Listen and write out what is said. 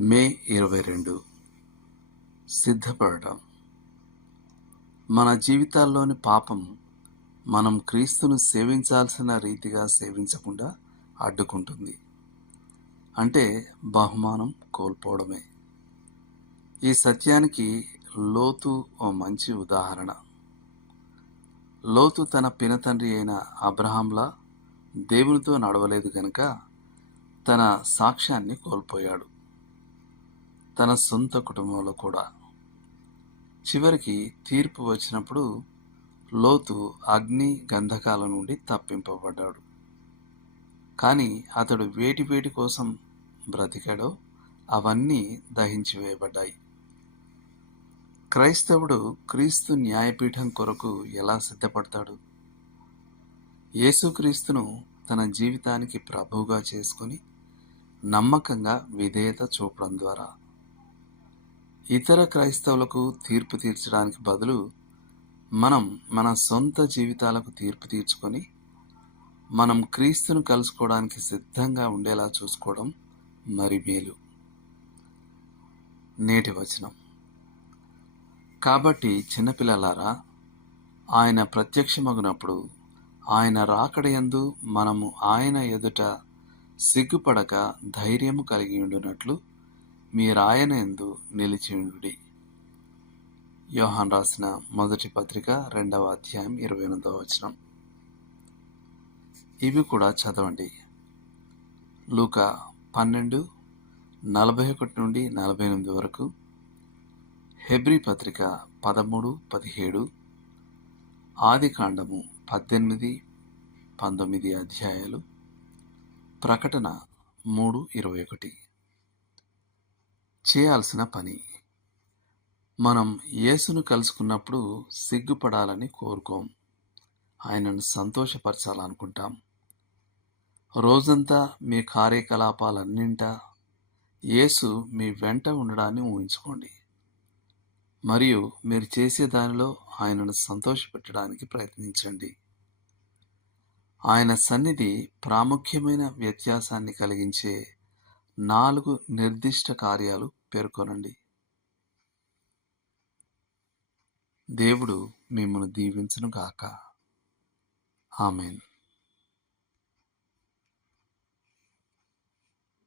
మే ఇరవై రెండు. సిద్ధపడటం. మన జీవితాల్లోని పాపం మనం క్రీస్తును సేవించాల్సిన రీతిగా సేవించకుండా అడ్డుకుంటుంది. అంటే బహుమానం కోల్పోవడమే. ఈ సత్యానికి లోతు ఓ మంచి ఉదాహరణ. లోతు తన పినతండ్రి అయిన అబ్రహాంలా దేవునితో నడవలేదు కనుక తన సాక్ష్యాన్ని కోల్పోయాడు. తన సొంత కుటుంబంలో కూడా. చివరికి తీర్పు వచ్చినప్పుడు లోతు అగ్ని గంధకాల నుండి తప్పింపబడ్డాడు. కానీ అతడు వేటి వేటి కోసం బ్రతికాడో అవన్నీ దహించి వేయబడ్డాయి. క్రైస్తవుడు క్రీస్తు న్యాయపీఠం కొరకు ఎలా సిద్ధపడతాడు? యేసుక్రీస్తును తన జీవితానికి ప్రభువుగా చేసుకొని నమ్మకంగా విధేయత చూపడం ద్వారా ఇతర క్రైస్తవులకు తీర్పు తీర్చడానికి బదులు మనం మన సొంత జీవితాలకు తీర్పు తీర్చుకొని మనం క్రీస్తును కలుసుకోవడానికి సిద్ధంగా ఉండేలా చూసుకోవడం మరి మేలు. నేటి వచనం. కాబట్టి చిన్నపిల్లలారా ఆయన ప్రత్యక్షమగునప్పుడు ఆయన రాకడయందు మనము ఆయన ఎదుట సిగ్గుపడక ధైర్యము కలిగి ఉండునట్లు మీరాయన ఎందు నిలిచియుండుడి. యోహాన్ రాసిన మొదటి పత్రిక రెండవ అధ్యాయం ఇరవై ఎనిమిదవ వచనం. ఇవి కూడా చదవండి. లూకా పన్నెండు నలభై ఒకటి నుండి నలభై ఎనిమిది వరకు. హెబ్రి పత్రిక పదమూడు పదిహేడు. ఆది కాండము పద్దెనిమిది పంతొమ్మిది అధ్యాయాలు. ప్రకటన మూడు ఇరవై ఒకటి. చేయాల్సిన పని. మనం యేసును కలుసుకున్నప్పుడు సిగ్గుపడాలని కోరుకోం. ఆయనను సంతోషపరచాలనుకుంటాం. రోజంతా మీ కార్యకలాపాలన్నింటా యేసు మీ వెంట ఉండడాన్ని ఊహించుకోండి. మరియు మీరు చేసే దానిలో ఆయనను సంతోషపెట్టడానికి ప్రయత్నించండి. ఆయన సన్నిధి ప్రాముఖ్యమైన వ్యత్యాసాన్ని కలిగించే నాలుగు నిర్దిష్ట కార్యాలు పేర్కొనండి. దేవుడు మిమ్మల్ని దీవించను గాక. ఆమెను.